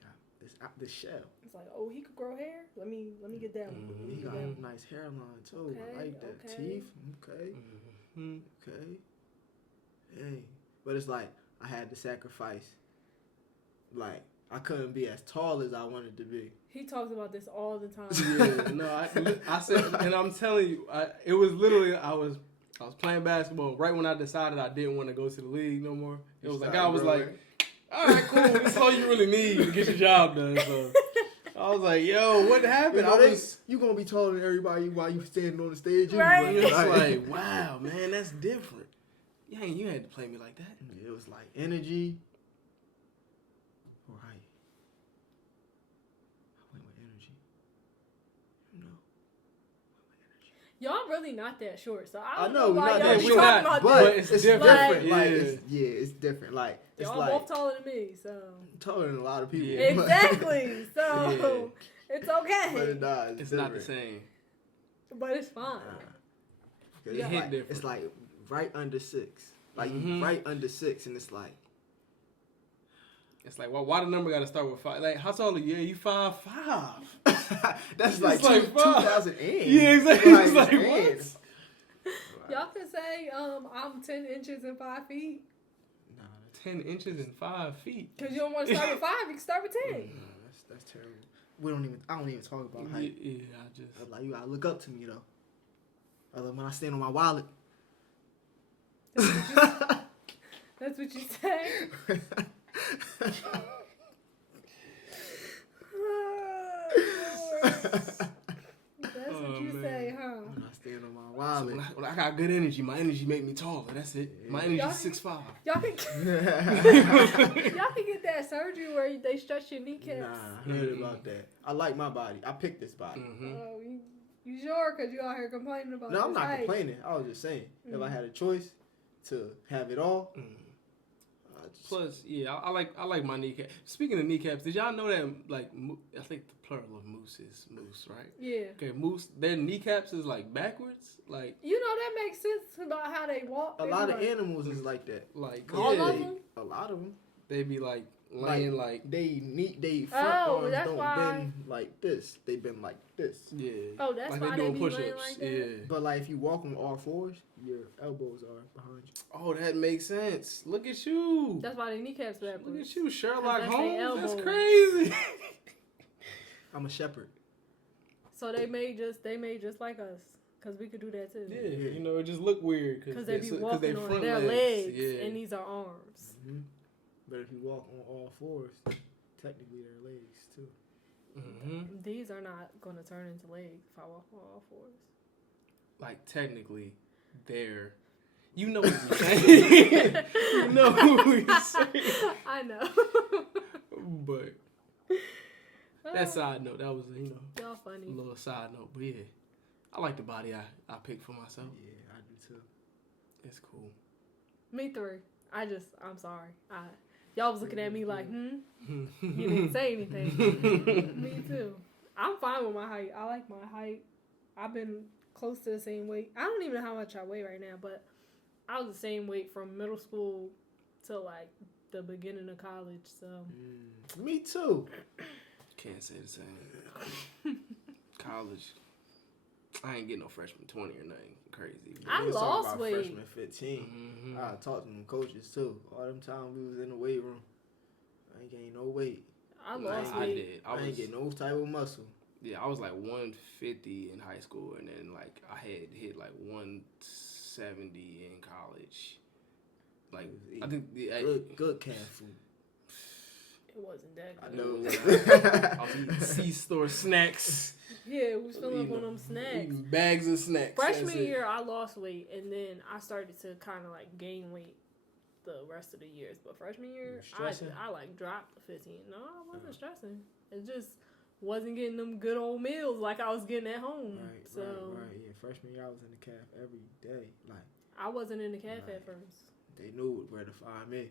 this shell. It's like, oh, he could grow hair. Let me get that one. Mhm. Let me He get got that a one. nice hairline too. I Okay, like that. okay. Teeth. Okay. mhm. Okay. Hey. But it's like I had to sacrifice. Like I couldn't be as tall as I wanted to be. He talks about this all the time. Yeah, no, I said, and I'm telling you, it was literally I was playing basketball right when I decided I didn't want to go to the league no more. It was like I was like, all right, cool. This is all you really need to get your job done. So I was like, yo, what happened? You gonna be taller than everybody while you standing on the stage. Right. Anyway. It's like, wow, man, that's different. You had to play me like that. It was like energy. Or height. I went with energy. You know. Y'all really not that short, so I I don't know know we're why not y'all that be short, talking about but this. it's different. different. Yeah. Like it's different. Like it's Y'all like both taller than me, so taller than a lot of people. Yeah. exactly. So it's okay, But It's not the same. but it's fine. It Yeah. hit like, different. it's like right under 6. Like Mhm. right under 6, and it's like It's like, why the number got to start with 5? Like, how tall are you? Yeah, you 5'5". that's like, It's like 2,000 in. Yeah, exactly. It's like, in. what? Y'all can say I'm 10 inches and 5 feet. Nah, 10 inches and 5 feet. Cause you don't want to start with 5, you can start with 10. that's terrible. I don't even talk about height. Yeah, I just. I'm like, you gotta look up to me though. Other when I stand on my wallet. That's what you say. That's what you man. say, huh? When I stand on my So wallet. when I got good energy. My energy make me taller. That's it. My energy Y'all- is 6'5". Y'all can get that surgery where they stretch your kneecaps. Nah, I heard about that. I like my body. I picked this body. Mm-hmm. Oh, you sure? Cause you out here complaining about. No, I'm this not height. complaining. I was just saying, if I had a choice to have it all, I just, Plus, yeah, I like my kneecap. Speaking of kneecaps, did y'all know that like I think the plural of moose is moose, right? Yeah. Okay, moose. Their kneecaps is like backwards, like You know that makes sense about how they walk. a They lot be of like- animals is like that. All yeah, of them? A lot of them. they be like laying like they front Oh, arms that's don't why- bend like this. They bend like this. yeah. Oh, that's like why they they doing be push-ups. laying like that? Yeah. But like if you walk on all fours, your elbows are behind you. Oh, that makes sense. Look at you. That's why they kneecaps backwards. Look at you, Sherlock that's they Holmes. That's elbows. crazy. I'm a shepherd. So they made just like us, cause we could do that too. Yeah, you know, it just look weird Cause they be they walking on front their legs, Yeah. and these are arms. Mm-hmm. But if you walk on all fours, technically they're legs too. Mm-hmm. These are not gonna turn into legs if I walk on all fours. Like technically, they're. You know what you're saying. You know what we're saying. I know. But that side note, that was Y'all funny. a little side note. But yeah, I like the body I picked for myself. Yeah, I do too. It's cool. Me three. I'm sorry. Y'all was looking at me like, You didn't say anything. Me too. I'm fine with my height. I like my height. I've been close to the same weight. I don't even know how much I weigh right now, but I was the same weight from middle school to like the beginning of college. So Me too. Can't say the same. College, I ain't getting no freshman 20 or nothing crazy. I We was talking lost about weight. Freshman 15. Mm-hmm. I talked to them coaches too. All them time we was in the weight room. I ain't gained no weight. I lost I weight. did. I ain't get no type of muscle. Yeah, I was like 150 in high school, and then like I had hit like 170 in college. Like I think Good cat food. It wasn't that I good. know. I was eating C-store snacks. Yeah, we was filling up Eating- on them snacks. Eating bags of snacks. Freshman That's it. year, I lost weight, and then I started to kind of like gain weight the rest of the years. But freshman year, You stressing? I like dropped 15. No, I wasn't stressing. It just wasn't getting them good old meals like I was getting at home. Right, so right. Yeah, freshman year I was in the calf every day. Like I wasn't in the calf Right. at first. They knew where to find me.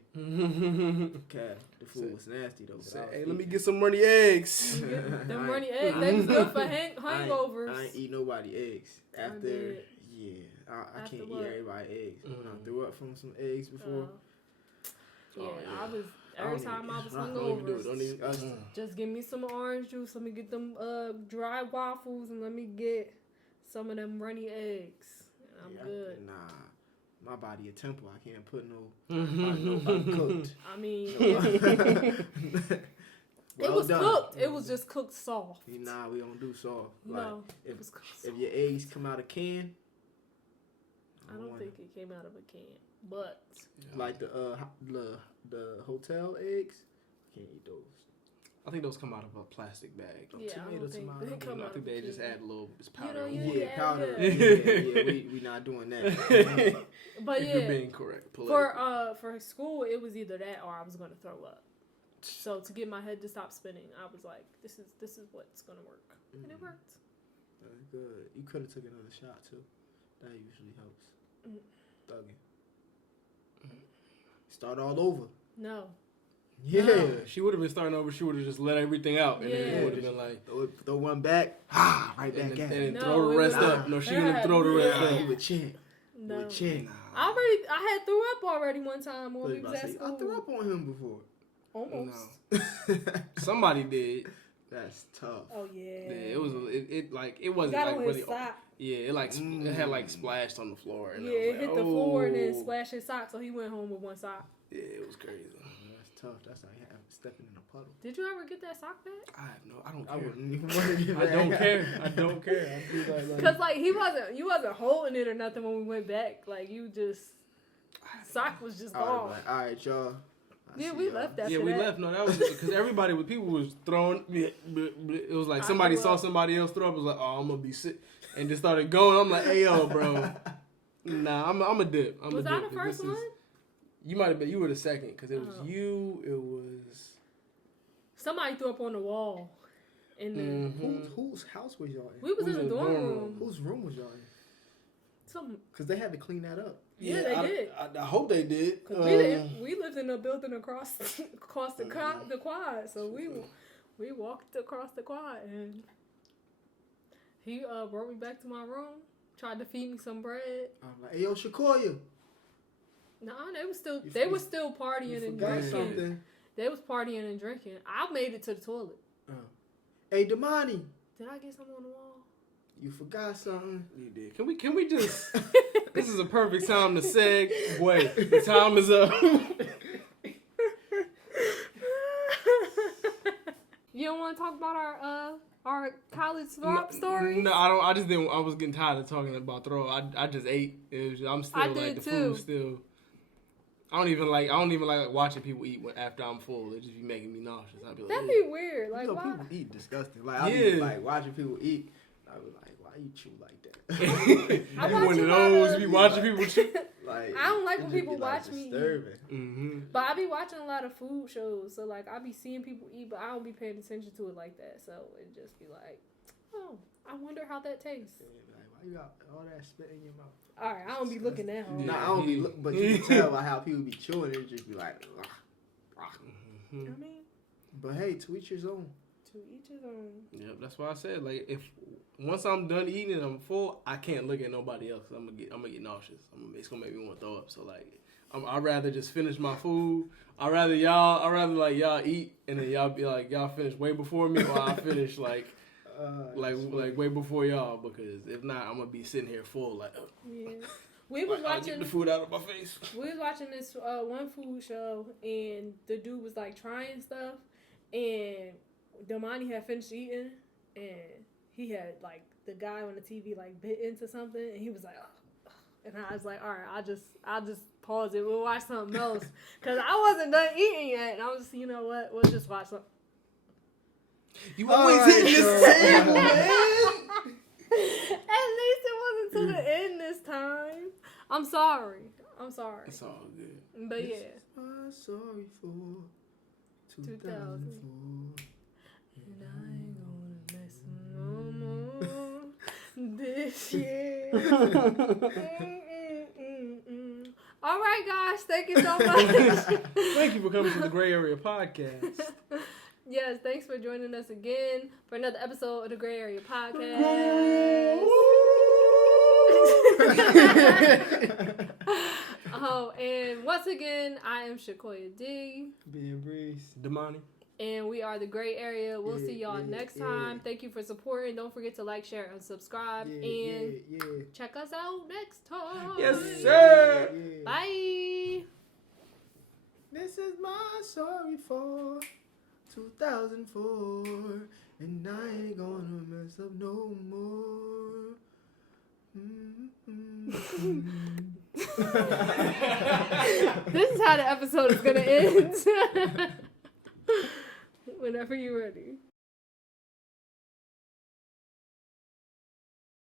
Okay, the food was nasty though. Say, hey, let me get some runny eggs. Them runny eggs, they was good for hangovers. I ain't eat nobody eggs. After, I can't eat everybody eggs. When I threw up from some eggs before. I was, every time I was hungover, just give me some orange juice, let me get them dry waffles, and let me get some of them runny eggs. And I'm good. My body a temple. I can't put no uncooked. I mean, Well it was done. cooked. It was just cooked soft. Nah, we don't do soft. No, if, it was cooked if soft. your eggs come out of can, I don't think it came out of a can, but like the hotel eggs, can't eat those. I think those come out of a plastic bag. yeah, I don't think they come I out think of a they just can. add a little powder. Powder. Yeah. We not doing that. But if yeah, you're being correct. Politically. for school, it was either that or I was gonna throw up. So to get my head to stop spinning, I was like, "This is what's gonna work," and it worked. That's good. You could have took another shot too. That usually helps. Thugging. Start all over. No. Yeah. No. She would have been starting over. She would have just let everything out, and then it would have been like throw one back, right back at it. and then No, throw the rest up. No, she didn't throw the rest up. You would chant. No. You would chant. I had threw up already one time when we was at school. I threw up on him before. Almost. No. Somebody did. That's tough. Oh yeah. Yeah, it was. It like it wasn't Got like on really. his sock. Yeah, it like it had like splashed on the floor. And Yeah, I was it like, hit the floor and then splashed his sock, so he went home with one sock. Yeah, it was crazy. That's tough. That's like stepping in a puddle. Did you ever get that sock back? I don't I care. wouldn't even want to get I don't care. I don't care. Cause like you wasn't holding it or nothing when we went back. Like you just sock was just gone. Like, all right, y'all. Yeah, we left after we that. left. No, that was because everybody with people was throwing. It was like somebody saw somebody else throw up. It was like, oh, I'm gonna be sick, and just started going. I'm like, hey yo, bro, nah, I'm a dip. Was I the first one? You might have been. You were the second because it was you. It was somebody threw up on the wall. In the whose house was y'all in? We was in the dorm room. Whose room was y'all in? Some. Because they had to clean that up. Yeah, they did. I hope they did. Cause we lived in a building across the quad, so we walked across the quad, and he brought me back to my room, tried to feed me some bread. I'm like, hey yo, Shakoya. No, they were still partying and drinking. Something. They was partying and drinking. I made it to the toilet. Hey Damani. Did I get something on the wall? You forgot something. You did. Can we just? This is a perfect time to segue. The time is up. You don't want to talk about our college throw up stories? No, I don't. I just didn't. I was getting tired of talking about throw up. I just ate. I'm still like the food still. I don't even like watching people eat after I'm full. It just be making me nauseous. I'd be like, that'd be weird. Like, why? People eat disgusting. Like, I be like watching people eat. I be like, why you chew like that? I'm one of those. Be watching people chew. Like, I don't like when people watch me eat. Mm-hmm. But I be watching a lot of food shows, so like I be seeing people eat, but I don't be paying attention to it like that. So it just be like, oh, I wonder how that tastes. Like, why you got all that spit in your mouth? All right, I don't be looking that hard. Nah, I don't be look, but you can tell by how people be chewing. It just be like, I mean, but hey, to each his own. to each his own. Yeah, that's why I said like if once I'm done eating and I'm full, I can't look at nobody else. I'm gonna get nauseous. It's gonna make me want to throw up. So like, I'd rather just finish my food. I'd rather like y'all eat and then y'all be like y'all finish way before me, or I finish like way before y'all, because if not, I'm gonna be sitting here full like. Yeah. We was watching get the food out of my face. We was watching this one food show, and the dude was like trying stuff, and Damani had finished eating, and he had like the guy on the TV like bit into something, and he was like, oh. And I was like, all right, I'll just pause it. We'll watch something else, cause I wasn't done eating yet, and I was, you know what? We'll just watch something. You always hitting this table, man. At least it wasn't to the end this time. I'm sorry. It's all good. But yeah. I'm sorry for 2004. And I ain't gonna mess no more this year. All right, guys. Thank you so much. Thank you for coming to the Grae Area Podcast. Yes, thanks for joining us again for another episode of the Grae Area Podcast. And once again, I am Shakoya D. Being Breeze. Damani. And we are the Grae Area. We'll see y'all next time. Thank you for supporting. Don't forget to like, share, and subscribe. Check us out next time. Yes, sir. Bye. This is my story for 2004, and I ain't gonna mess up no more. This is how the episode is gonna end. Whenever you're ready.